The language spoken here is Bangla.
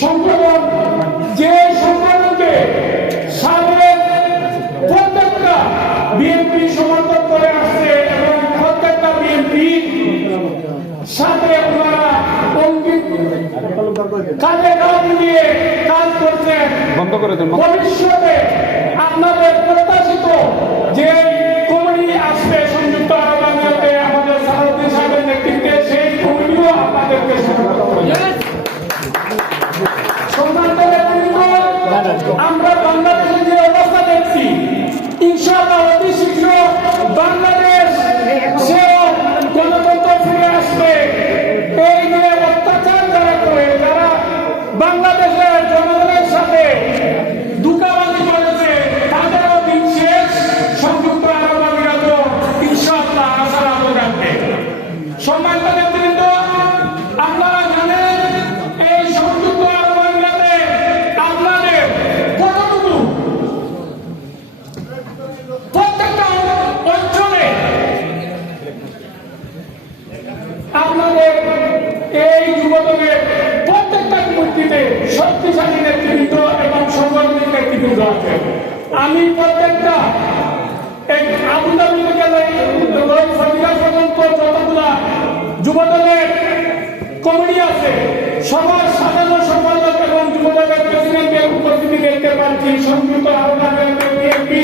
সংগঠন যে সংগঠনকে সাবেক প্রত্যেকটা বিএনপি সমর্থন করে আসছে এবং প্রত্যেকটা বিএনপি সাথে ওনারা কাজে কাজ দিয়ে কাজ করছেন। ভবিষ্যতে আপনাদের প্রত্যাশিত যে কমিটি আসবে সংযুক্ত আরব আমিরাতে আমাদের সালাউদ্দিন সাহেবের নেতৃত্বে, সেই কমিটিও আপনাদেরকে আমরা বাংলাদেশে যে অবস্থা দেখছি, ইনশাআল্লাহ অতি শীঘ্র বাংলাদেশ সেও গণতন্ত্র ফিরে আসবে। এই যে অত্যাচার যারা করে, যারা বাংলাদেশের জনগণের সাথে ধোঁকাবাজি করেছে, তাদেরও দিন শেষ। সংযুক্ত আরব আমিরাত ইনশাআল্লাহ আশার আলো রাখবে। সম্মানিত নেতৃবৃন্দ, আপনারা জানেন এই সংযুক্ত আরব আমিরাতে আপনাদের কতটুকু প্রত্যেকটা অঞ্চলে আপনাদের এই যুবদলের প্রত্যেকটা কমিটিতে শক্তিশালী নেতৃবৃন্দ এবং সংগঠনিক নেতৃবৃন্দ আছে। আমি প্রত্যেকটা আবুধাবি থেকে ফরিদা পর্যন্ত যতগুলা যুবদলের কমিটি আছে, সবার সাধারণ সম্পাদক এবং যুবদলের প্রেসিডেন্টের উপস্থিতি দেখতে পাচ্ছি। সংযুক্ত আরব আমিরাতের বিএনপি